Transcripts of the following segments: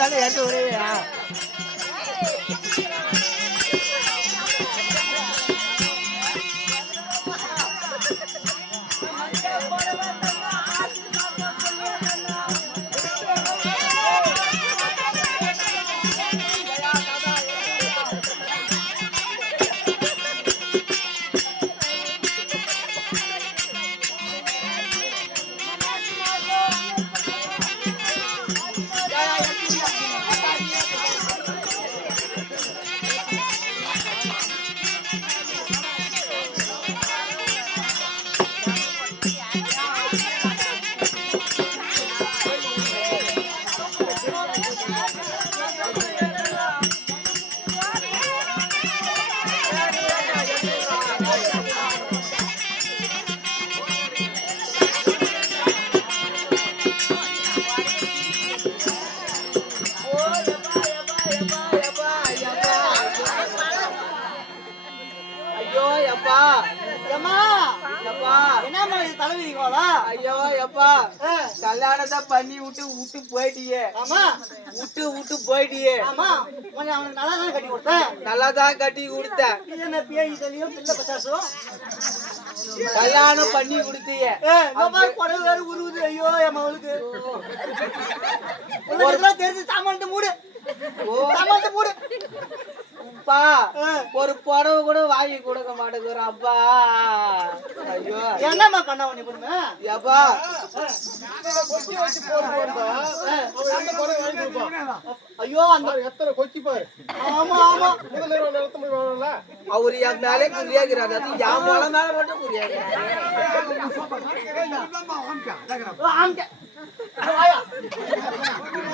தலை எடுத்து விடுவியா? கல்யாணத்தை பண்ணி விட்டு போயிட்டியே. விட்டு போயிட்டியே. நல்லாதான் கட்டி கொடுத்தேன். கல்யாணம் பண்ணி கொடுத்திய உருவுது. ஐயோ என் மகளுக்கு தெரிஞ்சு சாமான் மூடு மூடு. ஒரு புடவை கூட வாங்கி கொடுக்க மாட்டேங்கிறாப்பா. ஐயோ என்னம்மா பண்ண எப்பா ஐயோ அந்த எத்தனை கொச்சி பாரு. ஆமா ஆமா அவரு என் மேலே குறியாகிறாரு. அது என் மேல மேல மட்டும் குறியாகிறாரு.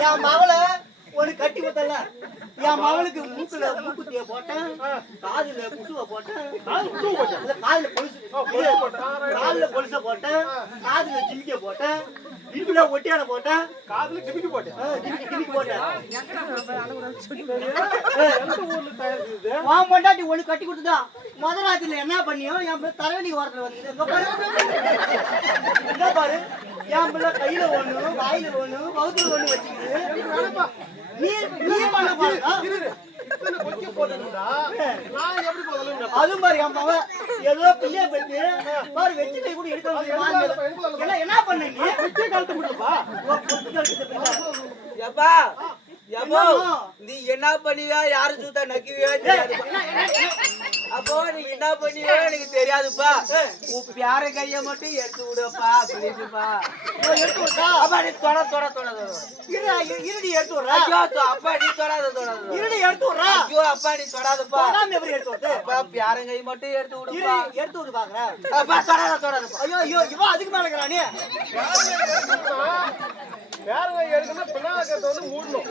என் மகளை ஒரு கட்டி கொடுத்தல. என் மகளுக்கு மூக்குல மூக்குத்திய போட்டேன், காதுல குசுவ போட்டேன், காதுல பொலிச போட்டேன், காதுல ஜிமிக்க போட்டேன், இடுப்புல ஒட்டியான போட்டேன், காதுல கிமிக்கி போட்டேன். உன் பொண்டாட்டி ஒண்ணு கட்டி கொடுத்துதான் முதலாத்துல என்ன பண்ணியோ என் தலைவலி ஓரத்துல வந்து பாரு. என் பிள்ளை கையில ஒண்ணு, வாயில ஒண்ணு, பௌத்துல ஒண்ணு வச்சுக்கிது. நீ பண்ண பாரு. அதுவும் பாரு என் மகன் ஏதோ பிள்ளைய பத்தி பாரு வெச்சிட்டை கூட எடுக்க என்ன பண்ண நீ கழுத்து முடியப்பா. எப்பா எப்போ நீ என்ன பண்ணுவியா யாரு சூத்தா நக்குவியா அப்போ நீ என்ன பண்ணுவியா எனக்கு தெரியாதுப்பா. உன் பேர கைய மட்டும் எடுத்து விடுப்பா. சொல்லிட்டுப்பா எடுத்து விட்டா அப்பா நீ தொட தொட தொட இருடி எடுத்து விடுறா. அப்பா நீ தொடாத இருடி எடுத்து விடுறா. ஐயோ அப்பா நீ தொடாதப்பா. எப்படி எடுத்து விட்டு அப்பா பேர கை மட்டும் எடுத்து விடுப்பா. எடுத்து விடு பாக்குறேன். அப்பா தொடாத தொடாதப்பா. ஐயோ ஐயோ இவன் அதுக்கு மேல இருக்கிறான். நீ வேற எடுக்கணும் பின்னாடி வந்து மூடணும்.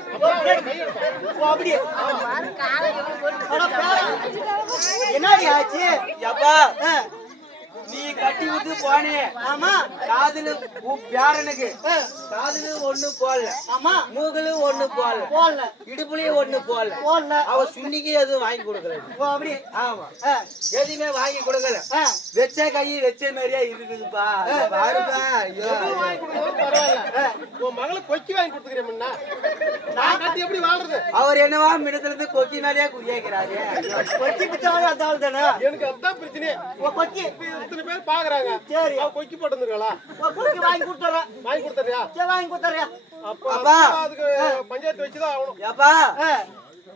அப்படியே என்னடி ஆச்சு அப்பா? நீ கட்டி விட்டு போனே. ஆமா காதுல பேரனுக்கு காதுல ஒண்ணு போடல. ஆமா மூக்குல ஒண்ணு போடல, இடுப்புலயும் ஒண்ணு போடல. அவ சுண்ணிக்கு எதுவும் வாங்கி கொடுக்கல. அப்படி ஆமா எதுவுமே வாங்கி கொடுக்கல. வெச்ச கை வெச்ச மாதிரியா இருக்குதுப்பா. பாருப்பா உன் மகளை கொக்கி வாங்கி கொடுத்துக்கிறேன். நான் கட்டி எப்படி வாழ்றது? அவர் என்னவா மிடத்துல இருந்து கொக்கி மேலேயே குறியாக்கிறாரு. கொக்கி பிச்சாலும் அதாள் தானே. எனக்கு அதான் பிரச்சனை. கொக்கி பேர் பாக்குறாங்க. சரி கொக்கி போட்டு வந்துருக்கா? கொக்கி வாங்கி கொடுத்துறேன். வாங்கி கொடுத்துறியா? சரி வாங்கி கொடுத்துறியா? அப்பா அதுக்கு பஞ்சாயத்து வச்சுதான் ஆகணும். அப்பா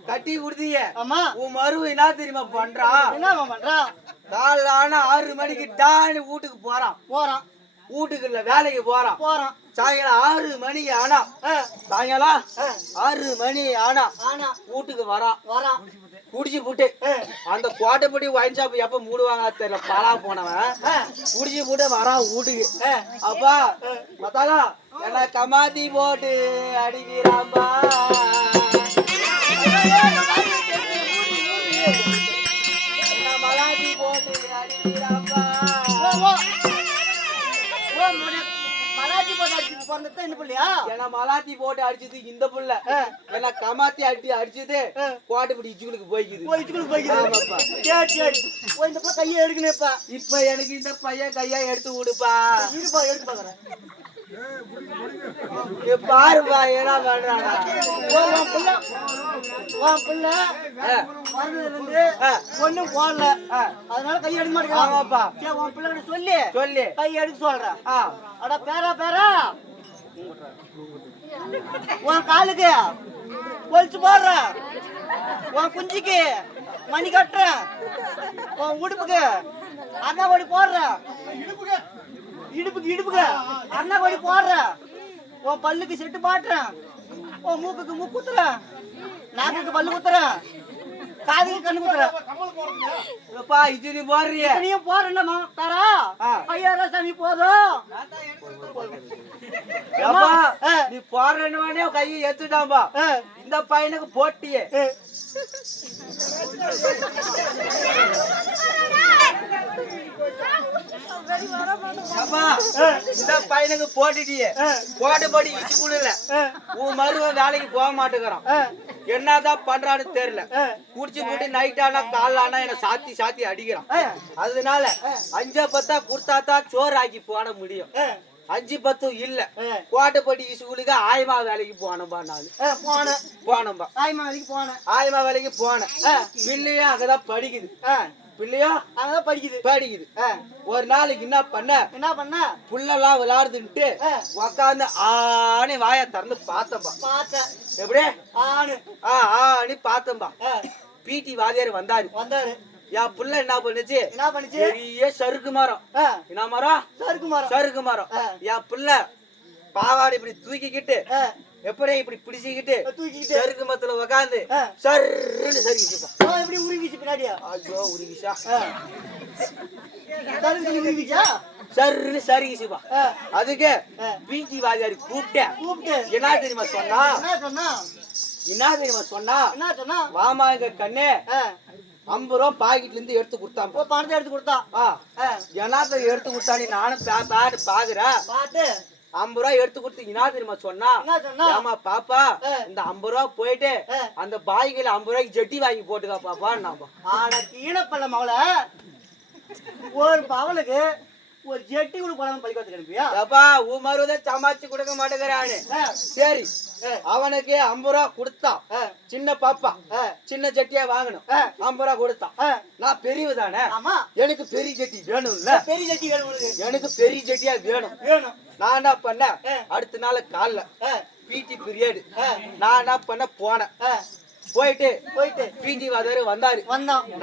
கட்டி கொடுத்தீங்க. ஆமா உன் மருவு என்ன தெரியுமா பண்றா? என்ன பண்றா? காலைல ஆனா 6 மணிக்கு டான்னு வீட்டுக்கு போறான். வீட்டுக்கு இல்ல வேலைக்கு போறான். சாயங்காலம் 6 மணி ஆனா சாயங்காலம் 6 மணி ஆனா வீட்டுக்கு வரான். குடிச்சு போட்டு அந்த கோட்டைப்படி ஒயின் ஷாப் எப்ப மூடுவாங்க தெரியல. பாலா போனவன் குடிச்சு போட்டு வரான் வீட்டுக்கு. அப்பா மத்தாலா என்ன கமாத்தி போட்டு அடிக்கிறாம்பா. என்ன மலாத்தி போட்டு அடிக்கிறாம்பா. மலாத்தி போட்டு அடிச்சு பிறந்தது இந்த பிள்ளையா? ஏன்னா மலாத்தி போட்டு அடிச்சது இந்த புள்ள. ஏன்னா கமாத்தி அடிச்சது கோட்டைப்படி இச்சுகளுக்கு போய்க்குது. ஆமாப்பா சரி இந்த பிள்ளை கையை எடுக்கணும்ப்பா. இப்ப எனக்கு இந்த பையன் கையா எடுத்து விடுப்பா. இருப்பா எடுத்து பாக்குறேன். பாருப்பா என்ன பண்றானா ஒண்ணும் போடல அதனால கை எடுக்க மாட்டேங்கிறான் உன் பிள்ளை சொல்லி சொல்லி கை எடுக்க சொல்றேன் அட பேரா உன் காலுக்கு கொலுசு போடுற உன் குஞ்சிக்கு மணி கட்டுற உன் உடுப்புக்கு அண்ணா கொடி போடுற இடுப்புக்கு அண்ணா கொடி போடுற உன் பல்லுக்கு செட்டு பாட்டுறேன் உன் மூக்குக்கு மூக்கு குத்துறேன் நாக்குக்கு பல்லு குத்துறேன் காதுக்கு கண்ணு குத்துறேன் இது நீ போடுறிய நீயும் போறேன்னா தாரா 5000 சாமி போதும் நீ போடுறேன்னு கையை ஏத்துட்டாம்பா இந்த பையனுக்கு போட்டியே இந்த பையனுக்கு போட்டுட்டியே போட்டுப்படி ஸ்கூல்ல உன் மருவன் வேலைக்கு போக மாட்டேங்கிறான் என்னதான் பண்றான்னு தெரியல குடிச்சு போட்டு நைட் ஆனா கால ஆனா என்ன சாத்தி அடிக்கிறான் அதனால 5-10 கொடுத்தாதான் சோறு ஆக்கி போட முடியும் 5-10 இல்ல கோட்டைப்பட்டி ஸ்கூலுக்கு ஆயமா வேலைக்கு போனப்பா நான் போனப்பா ஆயமா வேலைக்கு போனேன் பிள்ளையும் அங்கதான் படிக்குது பிள்ளையும் அங்கதான் படிக்குது ஒரு நாளைக்கு என்ன பண்ண புள்ளெல்லாம் விளையாடுதுன்ட்டு உக்காந்து ஆணி வாய திறந்து பார்த்தேன் எப்படி ஆணி பார்த்தம்பா பிடி வாதியார் வந்தாரு என் புள்ள என்ன பண்ணுச்சு பெரிய சறுக்கு மரம் என்ன மரம் சறுக்கு மரம் என் புள்ள பாவாடை இப்படி தூக்கிக்கிட்டு எப்படி இப்படி பிடிச்சிக்கிட்டு சறுக்கு மரத்துல உக்காந்து சருன்னு சறுக்கிச்சுப்பா ஐயோ உருகிச்சா சருன்னு சறுக்கிச்சுப்பா அதுக்கு பிடி வாதியாரி கூப்பிட்டு என்ன தெரியுமா சொன்னா வாமா எங்க கண்ணு 50 ரூபா பாக்கெட்ல இருந்து எடுத்து கொடுத்தான் பணத்தை எடுத்து கொடுத்தான் ஜனாத்தை எடுத்து கொடுத்தானே நானும் பாக்குறேன் 50 ரூபா எடுத்து கொடுத்து என்ன தெரியுமா சொன்னா ஏமா பாப்பா இந்த 50 ரூபா போயிட்டு அந்த பாய்களை 50 ரூபாய்க்கு ஜெட்டி வாங்கி போட்டுக்கா பாப்பா ஈனப்பல்ல மவள ஒரு பவளுக்கு ஒரு ஜெட்டி கூட போடாம பள்ளிக்கூடத்துக்கு அனுப்பியா அப்பா உன் மருவதான் சமாளிச்சு கொடுக்க மாட்டேங்கிறானு சரி அவனுக்கு 50 ரூபா கொடுத்தான் சின்ன பாப்பா சின்ன ஜெட்டியா வாங்கணும் 50 ரூபா கொடுத்தான் நான் பெரியவு தானே எனக்கு பெரிய ஜெட்டி வேணும்ல எனக்கு பெரிய ஜெட்டியா வேணும் நான் என்ன பண்ண அடுத்த நாள் காலைல பிடி பீரியட் நான் என்ன பண்ண போனேன் போயிட்டு பிடி வாதாரு வந்தாரு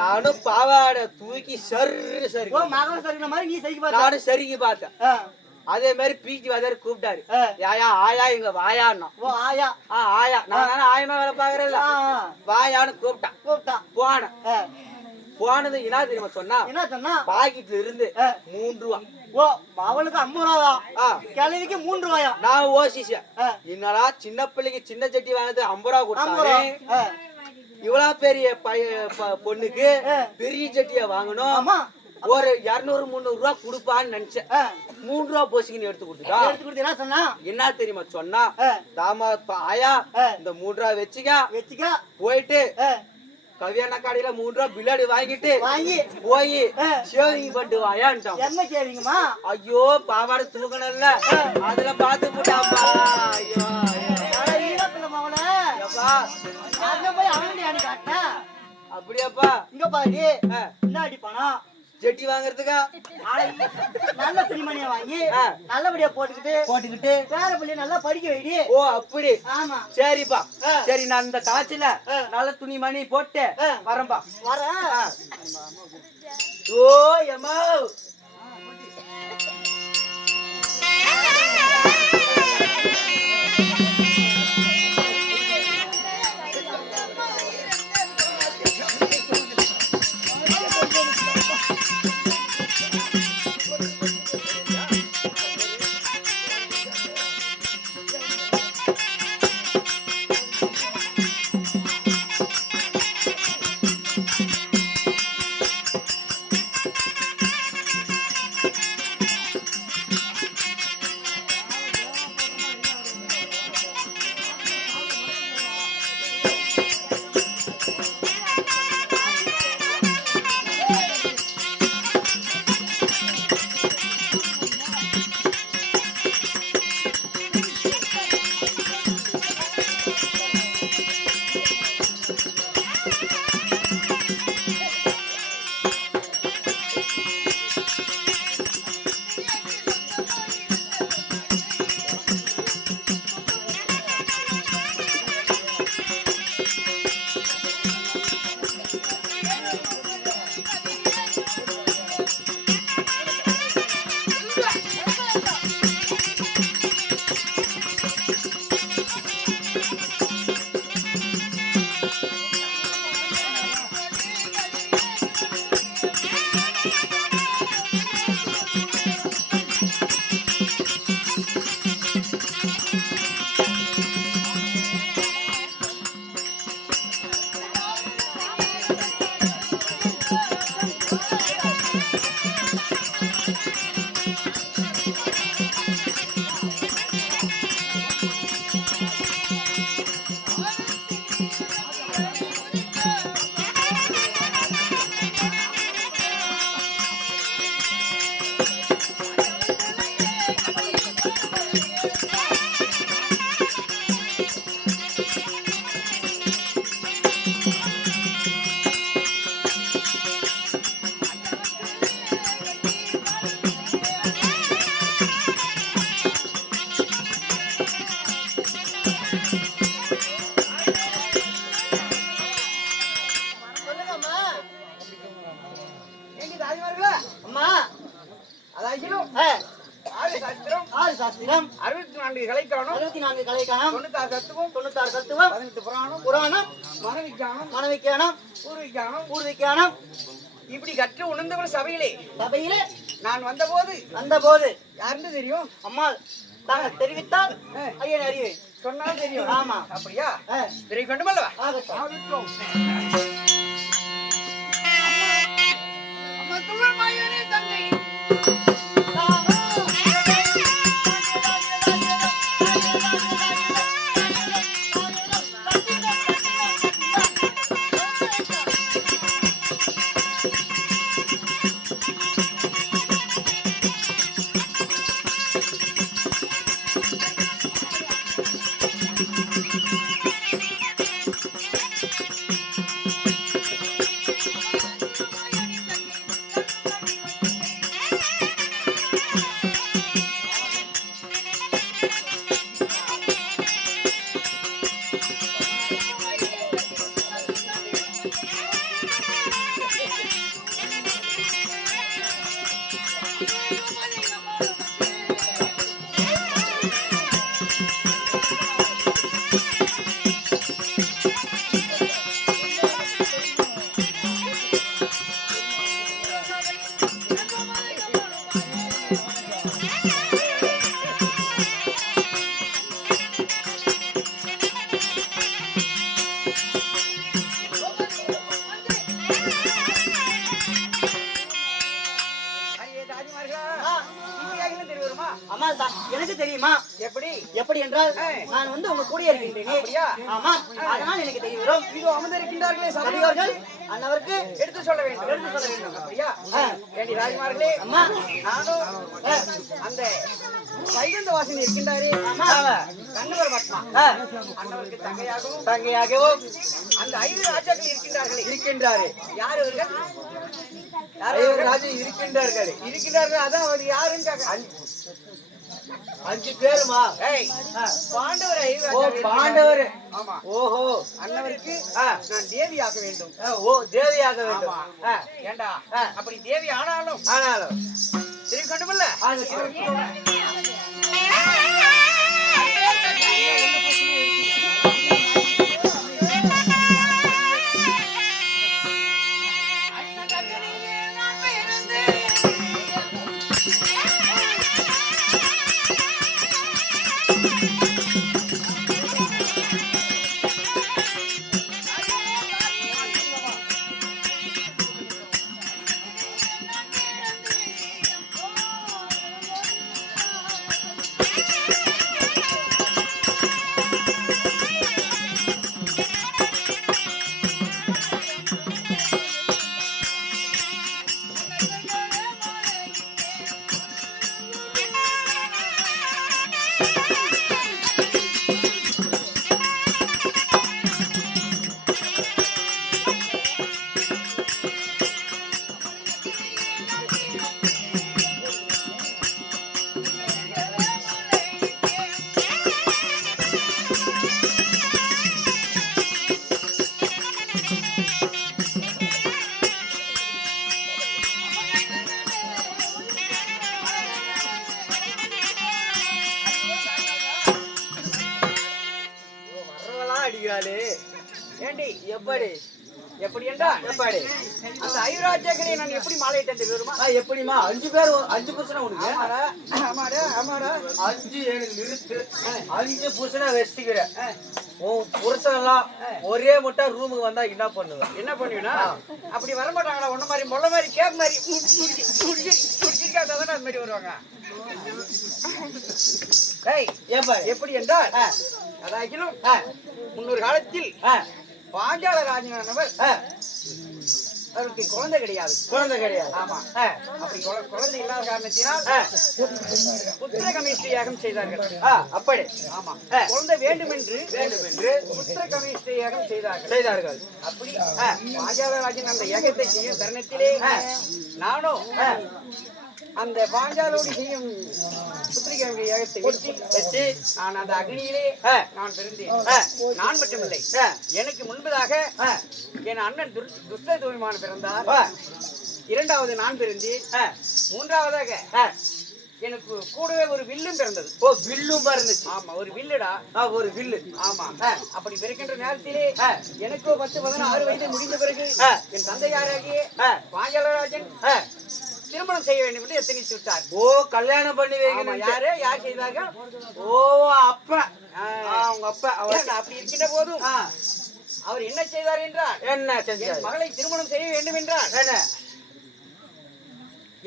நானும் பாவாடை தூக்கி சரி நானும் சரிக்கு பார்த்தேன் அதே மாதிரி பிடி வாதாரு கூப்பிட்டாரு ஆயா இங்க வாயான்னா ஆயா நான் ஆயமா வேலை பாக்குறேன்ல வாயான்னு கூப்பிட்டான் போனது என்ன தெரியுமா சொன்னா பாக்கெட்ல இருந்து 3 ரூபா அவளுக்கு 50 ரூபா கிழவிக்கு 3 ரூபாயா நான் ஓசிச்சேன் என்னடா சின்ன பிள்ளைக்கு சின்ன சட்டி வாங்கினது 50 ரூபா கொடுத்தாரு இவ்வளவு பெரிய பொண்ணுக்கு பெரிய சட்டியா வாங்கணும் ஒரு 200-300 ரூபா கொடுப்பான்னு நினைச்சேன் 3 ரூபா போசிக்கின்னு எடுத்து கொடுத்துட்டா என்ன தெரியுமா சொன்னா தாமா ஆயா இந்த 3 ரூபா வச்சுக்க போயிட்டு கவியானா கடையில 3 ரூபா பில்லாடி வாங்கிட்டு போய் ஷேவிங் பண்ணிட்டு வாயான்ட்டான் என்ன ஷேவிங்கம்மா ஐயோ பாவாடை தூக்கணும்ல அதுல பாத்து போட்டாப்பா ஐயோ அப்படியாப்பா இங்க பாரு என்ன அடிப்பானா ஜெட்டி வாங்குறதுக்கா நல்ல துணிமணியா வாங்கி நல்லபடியா போட்டுக்கிட்டு வேற பிள்ளைய நல்லா படிக்க வைடி ஓ அப்படி ஆமா சரிப்பா சரி நான் இந்த காய்ச்சல நல்ல துணிமணி போட்டு வரேன்பா ஓ எம்மா அம்மா அதாகிலும் ஆ, ஆறு சாஸ்திரம் 6 சாஸ்திரம் 64 கலைக்காணும் 64 கலைக்கானம் 96 தத்துவம் 96 தத்துவம் 18 புராணம் புராணம் மனவிஞ்ஞானம் மனவிஞ்ஞானம் பூர்விஞ்ஞானம் பூர்விஞ்ஞானம் இப்படி கற்று உணர்ந்தவள் சபையிலே சபையிலே நான் வந்தபோது வந்தபோது யாருன்னு தெரியும் அம்மா தாங்கள் தெரிவித்தால் ஐயன் அறிவேன் சொன்னாலும் தெரியும் ஆமா. அப்படியா ஆ, விரை கொண்டுமல்லவா ஆகட்டும். அம்மா எனக்கு தெரியுமா எப்படி எப்படி என்றால் நான் வந்து உங்க கூட இருக்கின்றேனே அப்படியா? ஆமா அதனால் எனக்கு தெரிய வரும் இதோ அமர்ந்திருக்கின்றார்களே சபையோர்கள் அன்னவருக்கு எடுத்து சொல்ல வேண்டும் எடுத்து சொல்ல வேண்டும் அப்படியா ஏண்டி ராஜ்குமார்களே அம்மா நானும் அந்த வைகுந்த வாசன் இருக்கின்றாரே ஆமா கண்ணவர் பத்மா ஆ, அண்ணவருக்கு தங்கையாகவும் தங்கையாகவும் அந்த 5 ராஜாக்கள் இருக்கின்றார்களே இருக்கின்றாரு யார் அவர்கள் ராஜா இருக்கின்றார்கள் இருக்கின்றார்கள் அதான் அவர் யாருன்னு கேட்க 5 பேருமா ஏய் பாண்டவர் 5 ஓ ராஜாக்கள் பாண்டவர் ஆமா ஓஹோ அண்ணவருக்கு ஆ, நான் தேவியாக வேண்டும் ஓ தேவியாக வேண்டும் ஆமா. ஏண்டா அப்படி தேவி ஆனாலும் ஆனாலும் திரு கொண்டுமல்ல அடிக்கிறாளே ஏண்டி எப்படி எப்படி என்றால் எப்படி அந்த ஐராஜ்யங்களை நான் எப்படி மாலையிட்டேன் தெரியுமா? எப்படிமா 5 பேர் 5 புருஷனா உனக்கு? ஆமாடா ஆமாடா ஆமாடா 5 நிறுத்து 5 புருஷனா வச்சிக்கிற உன் புருஷன்லாம் ஒரே முட்டா ரூமுக்கு வந்தா என்ன பண்ணுவேன்? என்ன பண்ணுவீனா? அப்படி வர மாட்டாங்களா? ஒன்ன மாதிரி மொள்ள மாதிரி கேப் மாதிரி துடிக்காதான் அது மாதிரி வருவாங்க. எப்படி என்றால் அதாகிலும் முன்னொரு காலத்தில் பாஞ்சால ராஜனானவர் அவருக்கு குழந்தை கிடையாது. ஆமா. அப்படி குழந்தை இல்லாத காரணத்தினால் புத்திர கமிஷ்டி யாகம் செய்தார்கள். அப்படி ஆமா. குழந்தை வேண்டும் என்று புத்திர கமிஷ்டி யாகம் செய்தார்கள். அப்படி பாஞ்சாலராஜன் அந்த யாகத்தை செய்யும் தருணத்திலே நானும் அந்த பாஞ்சாலோடு செய்யும் புத்திரிகை யாகத்தை வச்சு நான் அந்த அக்னியிலே நான் பிறந்தேன். நான் மட்டுமில்லை, எனக்கு முன்பதாக என் அண்ணன் துஷ்டதூயமான பிறந்தார். இரண்டாவது நான் பிறந்தேன். மூன்றாவதாக எனக்கு கூடவே ஒரு வில்லும் பிறந்தது. வில்லும் பிறந்துச்சு? ஆமா, ஒரு வில்லுடா. ஒரு வில்லு. ஆமா. அப்படி பிறக்கின்ற நேரத்திலே எனக்கு 10-16 வயது முடிந்த பிறகு என் தந்தையாராகிய பாஞ்சாலராஜன் திருமணம் செய்ய வேண்டும் என்று எத்தனித்து விட்டார். கல்யாணம் பண்ணி வைக்கணும். யார் செய்தாங்க? அப்பா, அவங்க அப்பா. அப்படி இருக்கின்ற போதும் அவர் என்ன செய்தார் என்றால், என்ன செஞ்சார்? மகளை திருமணம் செய்ய வேண்டும் என்றால்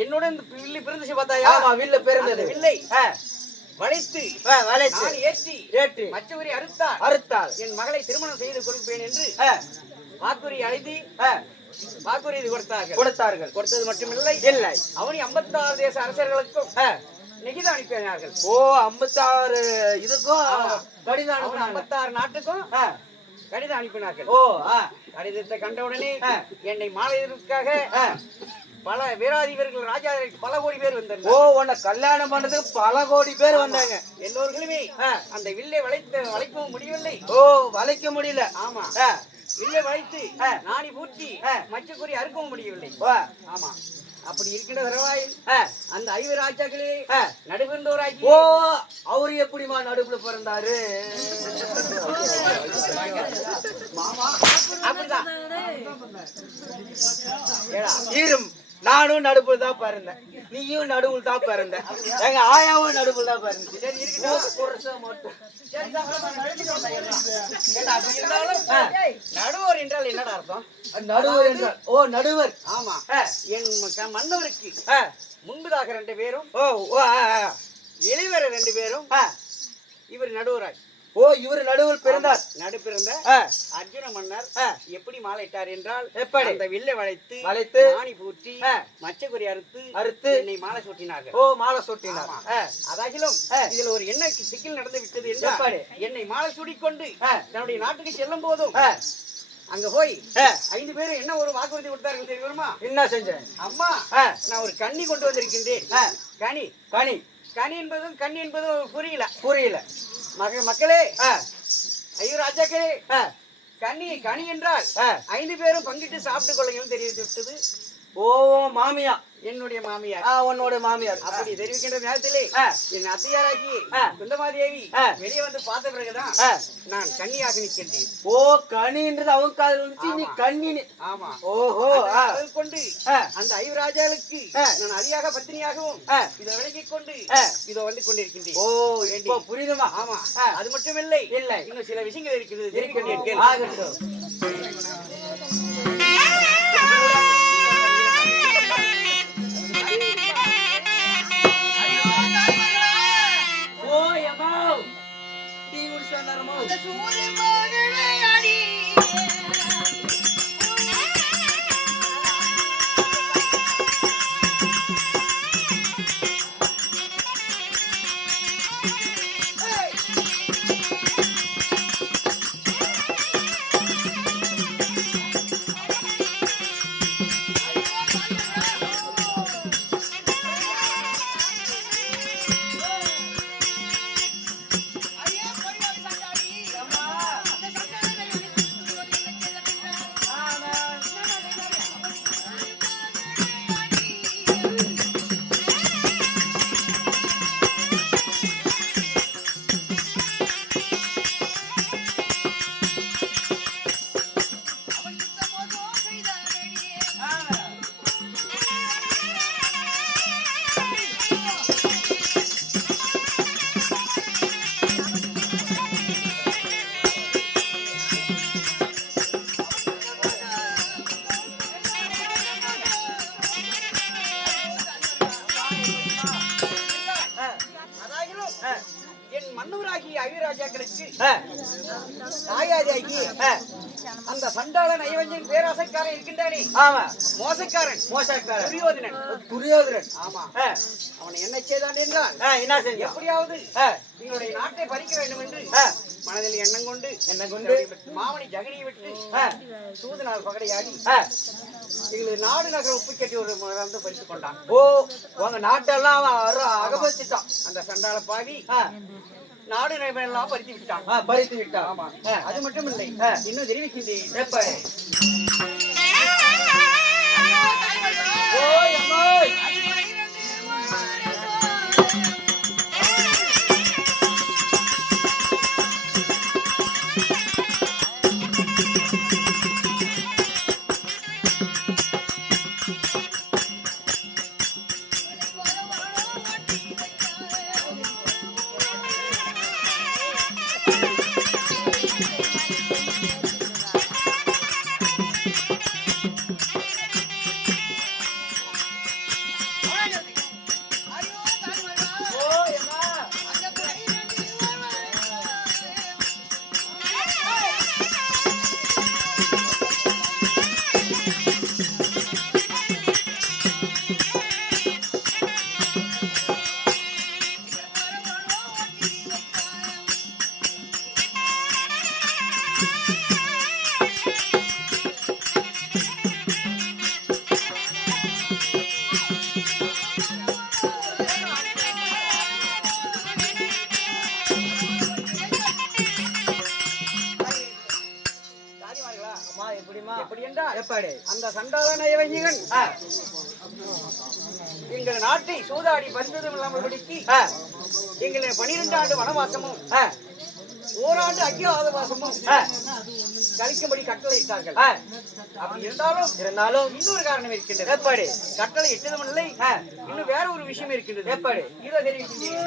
என்னுடன் வில்லு பிறந்துச்சு பார்த்தாயா? வில்லு பிறந்தது. வில்லை வளைத்து ஏற்றி மற்றவரை அறுத்தார். என் மகளை திருமணம் செய்து கொடுப்பேன் என்று வாக்குறுதி அழைத்து வாக்குறுதி கொடுத்தார்கள். கொடுத்தது மட்டுமில்லை, அவனி 56 தேச அரசர்களுக்கும் நிகிதம் அனுப்பினார்கள். 56 இதுக்கும் கடிதம் அனுப்பினாங்க. 56 நாட்டுக்கும் கடிதம் அனுப்பினார்கள். கடிதத்தை கண்டவுடனே என்னை மாலையிற்காக பல வீராதிபர்கள் ராஜா பல கோடி பேர் வந்தாங்க. உன்னை கல்யாணம் பண்ணதுக்கு பல கோடி பேர் வந்தாங்க. எல்லோர்களுமே அந்த வில்லை வளைக்கவும் முடியவில்லை. வளைக்க முடியல. ஆமா, வில்லை வளைத்து நாணி பூட்டி மச்சக்குறி அறுக்கவும் முடியவில்லை. ஆமா, அப்படி இருக்கின்ற தருவாயில் அந்த 5 ராஜாக்களே நடுபிறந்தவராகி. அவரு எப்படிமா நடுப்புல பிறந்தாரு? அப்படிதான். நானும் நடுப்புல தான் பிறந்தேன், நீயும் நடுவுல தான் பிறந்த, எங்க ஆயாவும் நடுவுல தான் பிறந்து. நடுவர் என்றால் என்னடா அர்த்தம்? நடுவர் என்றால் நடுவர். ஆமா, என் மன்னவருக்கு முன்பதாக 2 பேரும் இளைவர 2 பேரும் இவர் நடுவராய். இவர் நடுவில் பிறந்தார். நடுப்பிறந்த அர்ஜுன மன்னர் எப்படி மாலையிட்டார் என்றால், எப்படி அந்த வில்லை வளைத்து ஆணி பூட்டி மச்சக்குறி அறுத்து என்னை மாலை சூட்டினார்கள். மாலை சூட்டினார். அதாகிலும் இதுல ஒரு என்ன சிக்கல் நடந்து விட்டது என்றால், என்னை மாலை சூடிக்கொண்டு தன்னுடைய நாட்டுக்கு செல்லும் போதும் அங்க போய் 5 பேரும் என்ன ஒரு வாக்குறுதி கொடுத்தார்கள் தெரியுமா? என்ன செஞ்சேன்? அம்மா, நான் ஒரு கண்ணி கொண்டு வந்திருக்கின்றேன். கனி என்பதும் புரியல. மக்களே, ஐயோ ராஜாக்களே, கனி என்றால் 5 பேரும் பங்கிட்டு சாப்பிட்டு கொள்ளுங்கள் தெரிவித்து விட்டது. மாமியா, என்னுடைய மாமியார், உன்னோட மாமியார். அப்படி தெரிவிக்கின்ற நேரத்திலே என் அத்தையாராகி குந்தமாதேவி வெளியே வந்து பார்த்த பிறகுதான் நான் கன்னியாக நிற்கின்றேன். கனின்றது அவங்க காதுல வந்துச்சு, நீ கன்னின்னு. ஆமா. அது கொண்டு அந்த 5 ராஜாக்களுக்கு நான் அதியாக பத்தினியாகவும் இதை விலகிக் கொண்டு இதோ வந்து கொண்டிருக்கின்றேன். புரியுதுமா? ஆமா, அது மட்டும் இல்லை, இன்னும் சில விஷயங்கள் இருக்கிறது. மன்னூராகி அவிராஜாக்களுக்கு தாயாதியாகி அந்த சண்டாள நைவஞ்சன் பேராசைக்காரன் இருக்கின்றானே, ஆமா, மோசக்காரன் துரியோதனன். துரியோதனன், ஆமா. அவனை என்ன செய்தான் என்றால், என்ன செஞ்ச? எப்படியாவது எங்களுடைய நாட்டை பறிக்க வேண்டும் என்று மனதில் எண்ணம் கொண்டு மாமணி ஜெகனியை விட்டு தூதனால் பகடையாடி எங்களது நாடு நகர உப்பு கட்டி ஒரு வந்து பறித்துக் கொண்டான். ஓ, உங்க நாட்டெல்லாம் அகபரிச்சிட்டான் அந்த சண்டாள பாவி. நாடு எல்லாம் பறித்து விட்டான். பறித்து விட்டான். ஆமா. அது மட்டும் இல்லை, இன்னும் தெரிவிக்கின்றேன். அந்த சண்டாளன இவஞ்சிகன் எங்கள் நாட்டை சூதாடி பறிந்ததும் இல்லாமல் படிக்கு எங்களை 12 ஆண்டு வனவாசமும் ஓராண்டு அக்ஞாதவாசமும் கழிக்கும்படி கட்டளை இட்டார்கள். அப்படி இருந்தாலும் இன்னொரு காரணம் இருக்கின்றது. எப்படி? கட்டளை இட்டதும் இல்லை, இன்னும் வேற ஒரு விஷயம் இருக்கின்றது. எப்படி? இதை தெரிவிக்கின்றேன்.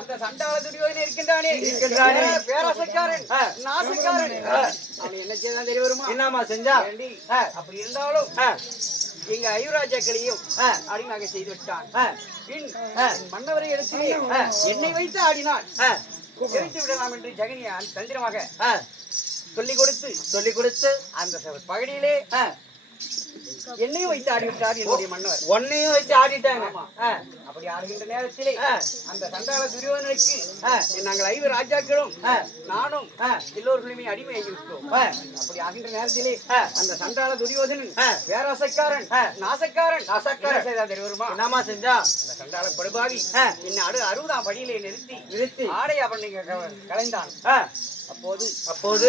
அந்த சண்டாள துரியோதனன் இருக்கின்றானே, பேராசைக்காரன், நாசக்காரன், அவன் என்ன செய்தான் தெரிய வருமா? என்னமா செஞ்சா? அப்படி இருந்தாலும் எங்க ஐவராஜாக்களையும் அடிமையாக செய்து விட்டான். பின் மன்னவரை எடுத்து என்னை வைத்து ஆடினான், எரித்து விடலாம் என்று ஜெகனியா தந்திரமாக சொல்லிக் கொடுத்து அந்த பகடியிலே என்னையும் வைத்து ஆடிவிட்டார் என்னுடைய மன்னவர். உன்னையும் வச்சு ஆடிட்டாங்க. அப்படி ஆடுகின்ற நேரத்திலே அந்த சண்டாள துரியோதனனுக்கு நாங்கள் 5 ராஜாக்களும் நானும் எல்லோருமே அடிமையாகி விட்டோம். அப்படி ஆகின்ற நேரத்திலே அந்த சண்டாள துரியோதனன் பேராசைக்காரன், நாசக்காரன் செய்தான் தெரியுமா? என்னமா செஞ்சா? அந்த சண்டாள படுபாவி என்னை 60ஆம் படியிலே நிறுத்தி ஆடை அவன் கலைந்தான். அப்போது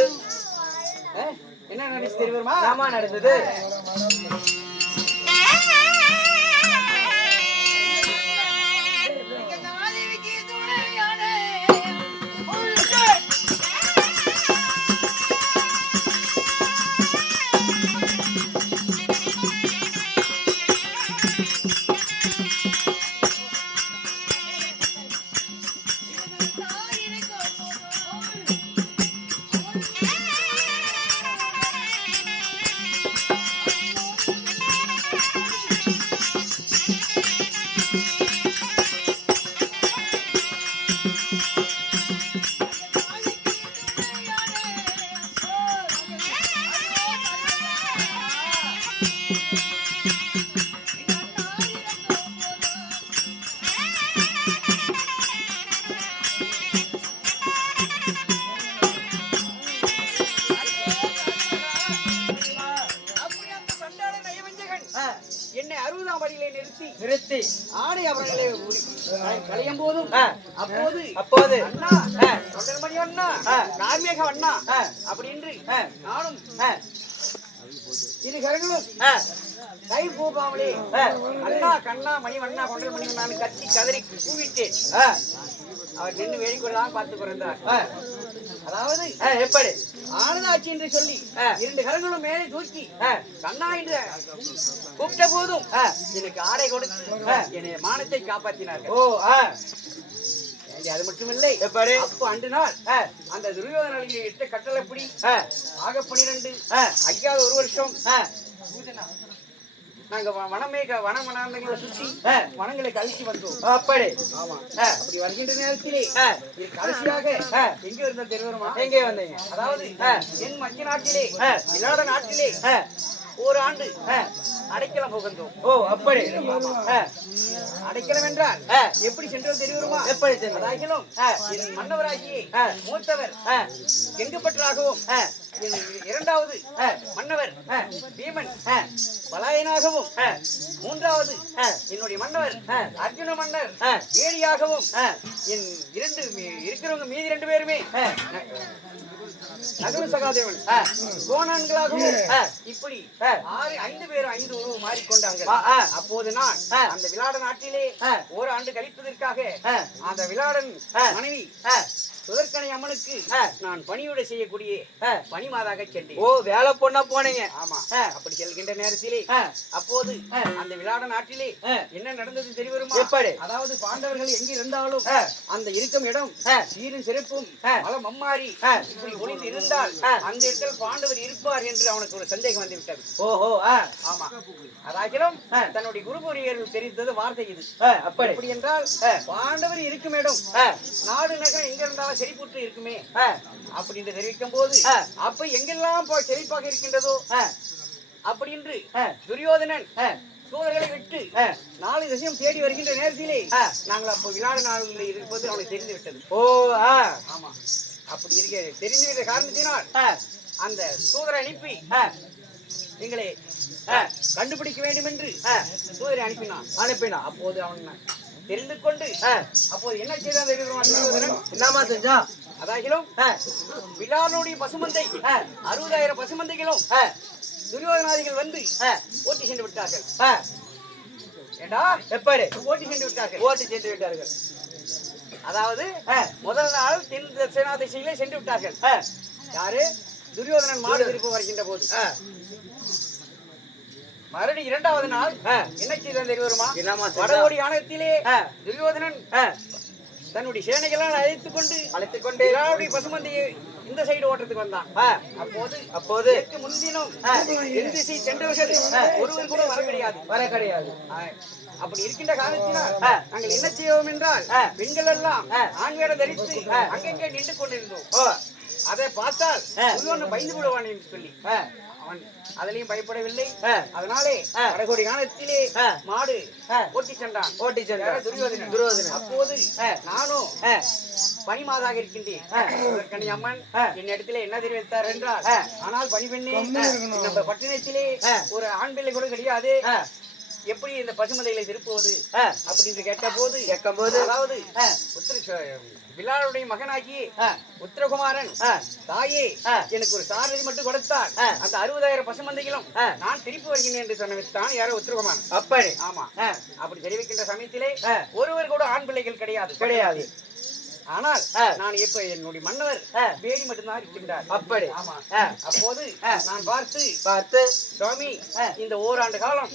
என்ன நடந்துச்சு தெரியுமா? என்னமா நடந்தது? என்னை 60ஆம் படியிலே நிறுத்தி ஆடை அவர்களை களையும் போதும் அப்போது அண்ணா தொண்டர்மணி அண்ணா கார்மேக அண்ணா அப்படின்னு நானும் இரு கரங்களும் கை போகாமலே அண்ணா கண்ணா மணி வண்ணா கொண்டல் மணி நான் கத்தி கதறி கூவிட்டேன். அவர் நின்று வேடிக்கொள்ளலாம் பார்த்து குறைந்தார். அதாவது எப்படி ஆனதாட்சி என்று சொல்லி 2 கரங்களும் மேலே தூக்கி கண்ணா என்று கூப்பிட்ட போதும் எனக்கு ஆடை கொடுத்து என்னை மானத்தை காப்பாற்றினார்கள். அது மட்டுமில்லை, அப்போ அன்று நாள் அந்த துரியோதன இட்ட கட்டளைப்படி ஆக 12 ஐயாவது 1 வருஷம் நாங்க வனமனாந்தங்களை சுற்றி வனங்களை கழிச்சு வந்தோம். அப்படி வருகின்ற நேரத்திலே கடைசியாக எங்க இருந்த தெரியுமா? எங்கே வந்தீங்க? அதாவது என் மத்திய நாட்டிலே விளையாட நாட்டிலே 1 ஆண்டு அடைக்கலம் புகழ்ந்தோம். அப்படி அடைக்கலம் என்றால் எப்படி சென்றோம் தெரியுமா? எப்படி சென்றோம்? என் மன்னவராகியே மூத்தவர் செங்குப்பற்றாகவும் இரண்டாவது மன்னவர் பீமன் பலாயனாகவும் 3வது என்னுடைய மன்னவர் அர்ஜுன மன்னர் வேலியாகவும் என் 2 இருக்கிறவங்க மீதி 2 பேருமே நகுல சகாதேவன் கோணான்களாகவும் இப்படி 5 பேரும் 5 உருவம் மாறிக்கொண்டாங்க. அப்போது நான் அந்த விளையாட நாட்டிலே 1 ஆண்டு கழிப்பதற்காக அந்த விளையாடன் மனைவி சுதர்க்கனை அம்மனுக்கு நான் பணியோட செய்யக்கூடிய பணிமாதாக சென்றேன். வேலை பொண்ணா போனீங்க? ஆமா. அப்படி செல்கின்ற நேரத்திலே அப்போது அந்த விளையாட நாட்டிலே என்ன நடந்தது தெரியுமா? எப்படி? அதாவது பாண்டவர்கள் எங்க இருந்தாலும் அந்த இருக்கும் இடம் சீரும் சிறப்பும் பல மம்மாறி இப்படி ஒளிந்து இருந்தால் அந்த இடத்தில் பாண்டவர் இருப்பார் என்று அவனுக்கு ஒரு சந்தேகம் வந்து விட்டது. ஆமா. அதாகிலும் தன்னுடைய குருபுரியர்கள் தெரிந்தது வார்த்தை இது. அப்படி என்றால் பாண்டவர் இருக்கும் இடம் நாடு நகரம் எங்க இருந்தாலும் செழிப்புற்று இருக்குமே அப்படின்னு தெரிவிக்கும் போது அப்ப எங்கெல்லாம் செழிப்பாக இருக்கின்றதோ அப்படின்னு துரியோதனன் சூழல்களை விட்டு 4 திசையும் தேடி வருகின்ற நேரத்திலே நாங்கள் அப்ப விளையாட நாளில் இருப்பது அவனுக்கு தெரிந்து விட்டது. ஆமா. அப்படி இருக்க தெரிந்துவிட்ட காரணத்தினால் அந்த சூதரை அனுப்பி எங்களை கண்டுபிடிக்க வேண்டும் என்று சூதரை அனுப்பினான். அப்போது அவன் தெரிந்து கொண்டு அப்போது என்ன செய்தான் என்னமா செஞ்சா? அதாகிலும் விழானுடைய பசுமந்தை 60,000 பசுமந்தைகளும் துரியோதனாதிகள் வந்து ஓட்டி சென்று விட்டார்கள். ஏண்டா எப்படி ஓட்டி சென்று விட்டார்கள்? அதாவது முதல் நாள் தென் தட்சிணா திசையிலே சென்று விட்டார்கள். யாரு? துரியோதனன் மாடு திருப்ப வருகின்ற போது மறுபடி 2வது நாள் என்ன செய்தான் தெரியுமா? வடகோடி ஆனத்திலே துரியோதனன் தன்னுடைய சேனைகளால் அழைத்துக் கொண்டு எல்லாருடைய பசுமந்தையை இந்த சைடு ஓட்டத்துக்கு வந்தான். அப்போது முன்தினம் எந்த திசை சென்றவர்கள் ஒருவர் கூட வர கிடையாது. அப்படி இருக்கின்ற காலத்தினால் நாங்கள் என்ன செய்வோம் என்றால் பெண்கள் எல்லாம் ஆண் வேடம் தரித்து அங்கங்கே நின்று கொண்டிருந்தோம். அதை பார்த்தால் பயந்து விடுவான் என்று சொல்லி அவன் அதிலையும் பயப்படவில்லை. அதனாலே வடகோடி காலத்திலே மாடு ஓட்டி சென்றான் துரியோதனன். அப்போது நானும் பணிமாதாக இருக்கின்றேன். அம்மன் என் இடத்திலே என்ன தெரிவித்தார் என்றால், ஆனால் பணிபெண்ணே நம்ம பட்டினத்திலே ஒரு ஆண் பிள்ளை கூட கிடையாது, எப்படி இந்த பசுமந்தைகளை திருப்புவது அப்படின்னு கேட்கும்போது அதாவது விழாவுடைய மகனாகி உத்தரகுமாரன் தாயே எனக்கு ஒரு சாரதி மட்டும் கொடுத்தார், அந்த 60,000 பசுமந்தைகளும் நான் திருப்பி வருகிறேன் என்று சொன்னவித்தான் யாரோ உத்தரகுமாரன். அப்படி? ஆமா. அப்படி தெரிவிக்கின்ற சமயத்திலே ஒருவர் கூட ஆண் பிள்ளைகள் கிடையாது. ஆனால் நான் இப்ப என்னுடைய மன்னவர் வேடி மட்டும்தான் இருக்கின்றார். அப்படி? ஆமா. அப்போது நான் பார்த்து சுவாமி இந்த 1 ஆண்டு காலம்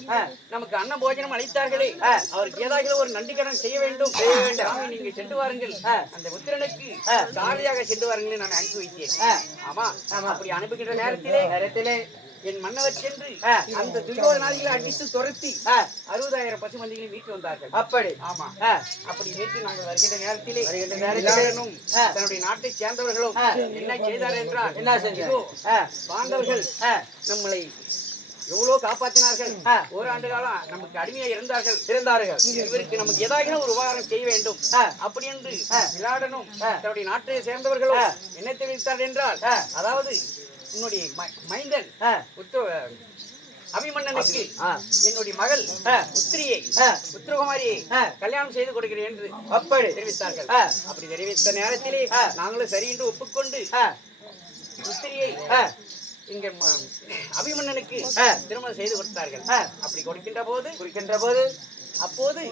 நமக்கு அன்ன போஜனம் அளித்தார்களே, அவருக்கு ஏதாவது ஒரு நன்றிக்கடன் செய்ய வேண்டும். சாமி நீங்க சென்று வாருங்கள், அந்த உத்திரனுக்கு சாரதியாக சென்று வாருங்கள் நான் அனுப்பி வைத்தேன். ஆமா. அப்படி அனுப்புகின்ற நேரத்திலே என் மன்னவர் சென்று அந்த துரியோதனாதிகளை அடித்து துரத்தி 60,000 பசுமந்தைகளை மீட்டு வந்தார்கள். அப்படி? ஆமா. அப்படி மீட்டு நாங்கள் வருகின்ற நேரத்திலே தன்னுடைய நாட்டை சேர்ந்தவர்களும் என்ன செய்தார் என்றால், என்ன செஞ்சோ பாண்டவர்கள் நம்மளை எவ்வளவு காப்பாற்றினார்கள், 1 ஆண்டு காலம் நமக்கு அடிமையா இருந்தார்கள். இவருக்கு நமக்கு ஏதாவது ஒரு உபகாரம் செய்ய வேண்டும் அப்படி என்று விளையாடணும் தன்னுடைய நாட்டை சேர்ந்தவர்களும் என்ன தெரிவித்தார் என்றால், அதாவது உன்னுடைய மைந்தன் அபிமன்னனுக்கு என்னுடைய மகள் உத்திரியை உத்திரகுமாரியை கல்யாணம் செய்து கொடுக்கிறேன் என்று அப்படி தெரிவித்தார்கள். அப்படி தெரிவித்த நேரத்திலே நாங்களும் சரி என்று ஒப்புக்கொண்டு உத்திரியை இங்க அபிமன்னனுக்கு திருமணம் செய்து கொடுத்தார்கள். அப்படி கொடுக்கின்ற போது அப்போது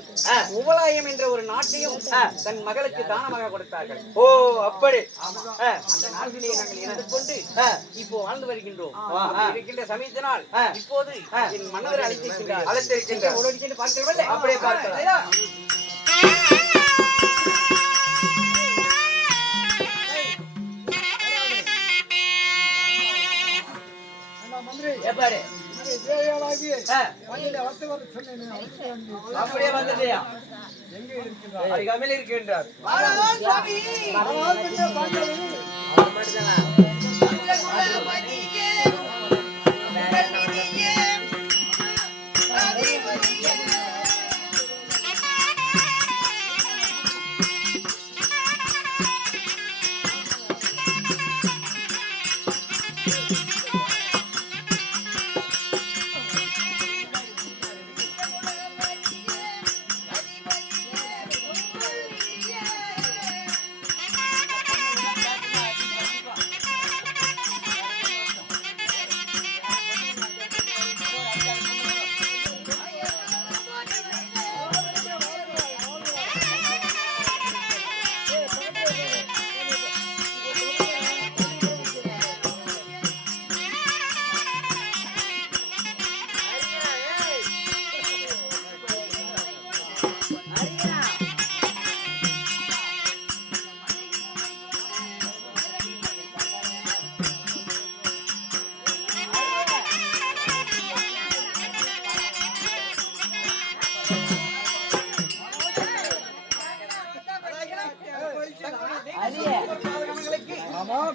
உபலாயம் என்ற ஒரு நாட்டையும் தன் மகளுக்கு தானமாக கொடுத்தார்கள். ஓ அப்படி. அந்த நாட்டிலே நாங்கள் இருந்து கொண்டு இப்போ வாழ்ந்து வருகின்றோம். இருக்கின்ற சமயத்தினால் இப்போது என் மன்னரை அழைத்திருக்கின்றார். பார்க்கிறவர்கள் அப்படியே பார்க்கலாம். எப்பாரு அப்படியே வந்துட்டியா? அருகாமையில் இருக்கின்றார்.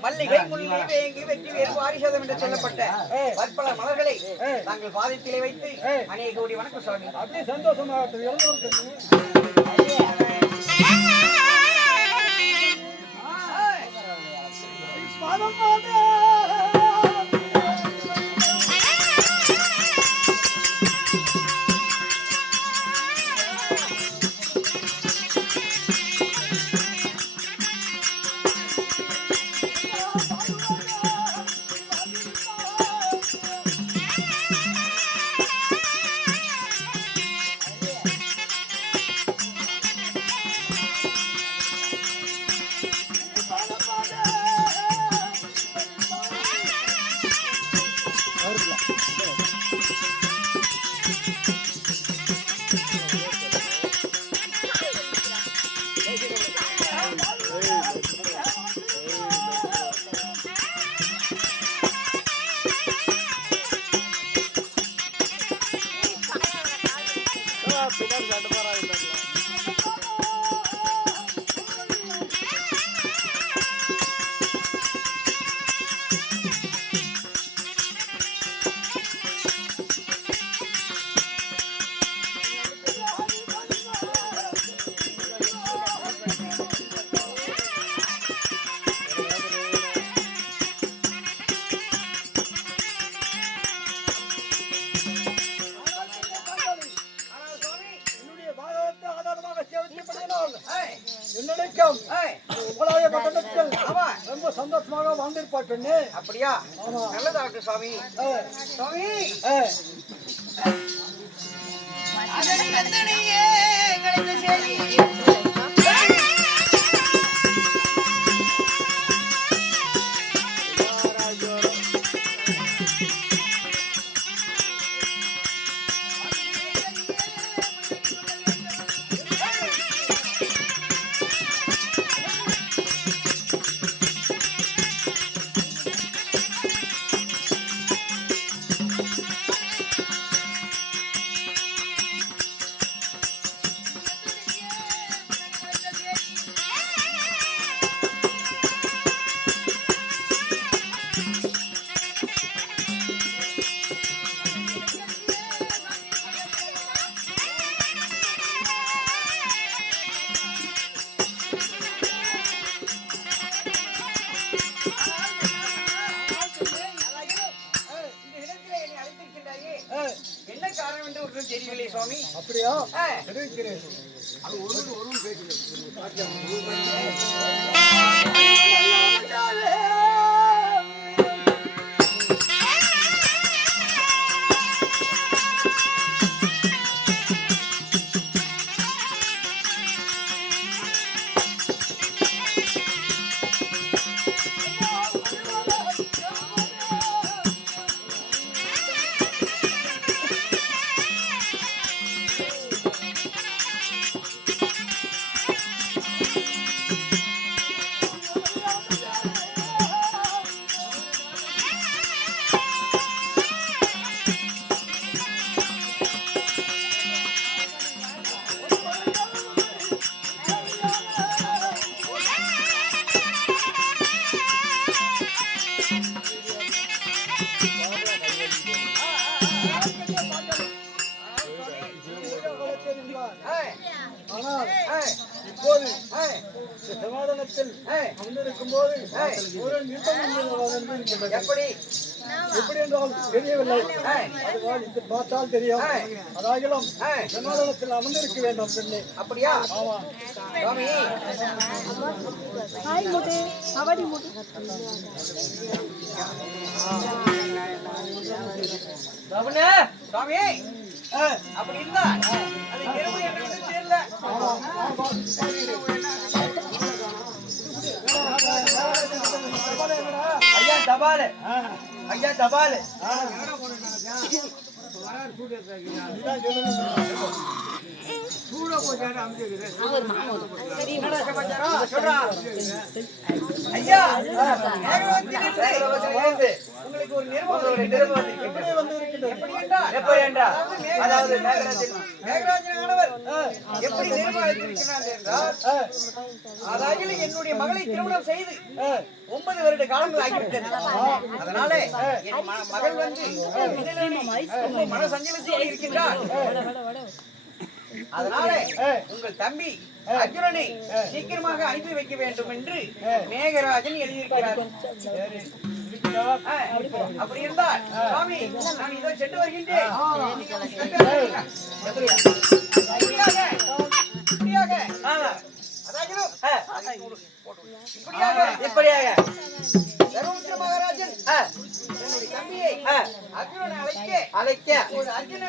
மல்லிகை முல்லை வேங்கி வெற்றி வேறு வாரிசதம் என்று சொல்லப்பட்ட பற்பல மலர்களை நாங்கள் பாதத்திலே வைத்து அநேக கோடி வணக்கம் சுவாமி. அப்படியே சந்தோஷமாக ரொம்ப சந்தோஷமாக வாழ்ந்திருப்பாட்டு. அப்படியா? நல்லதாகட்டும் சுவாமி. சுவாமி சுவாமி. அப்படியா ஆ. தெரிவிக்கிறேன். ஆனால் இப்போது சமாதானத்தில் வந்திருக்கும் போது ஒரு நிமிடம் எப்படி எப்படி என்றால் தெரியவில்லை. அதுவால் இது பார்த்தால் தெரியும். அதாகிலும் சமாதானத்தில் அமர்ந்திருக்க வேண்டும் பெண்ணே. அப்படியா? ஆமா சுவாமி. சுவாமி அப்படி இருந்தா அது தெருவு என்னன்னு தெரியல. ஐயா தபால், ஐயா தபால். ஐயா உங்களுக்கு ஒரு நிறுவனம் எப்படி என்றால் அதாவது மேகராஜன் ஆனவர் எப்படி நிர்வாகித்திருக்கிறார் என்றால் அதாவது என்னுடைய மகளை திருமணம் செய்து 9 வருட காலங்கள் ஆகிவிட்டது. அதனால என் மகள் வந்து மன சஞ்சலத்தோடு இருக்கின்றார். அதனால உங்கள் தம்பி அர்ஜுனனை சீக்கிரமாக அனுப்பி வைக்க வேண்டும் என்று மேகராஜன் எழுதியிருக்கிறார். அப்படி இருந்தால் சுவாமி நான் இதோ சென்று வருகின்றேன். இப்படியாக மகாராஜன் தம்பியை அர்ஜுனனை அழைக்க ஒரு அர்ஜுன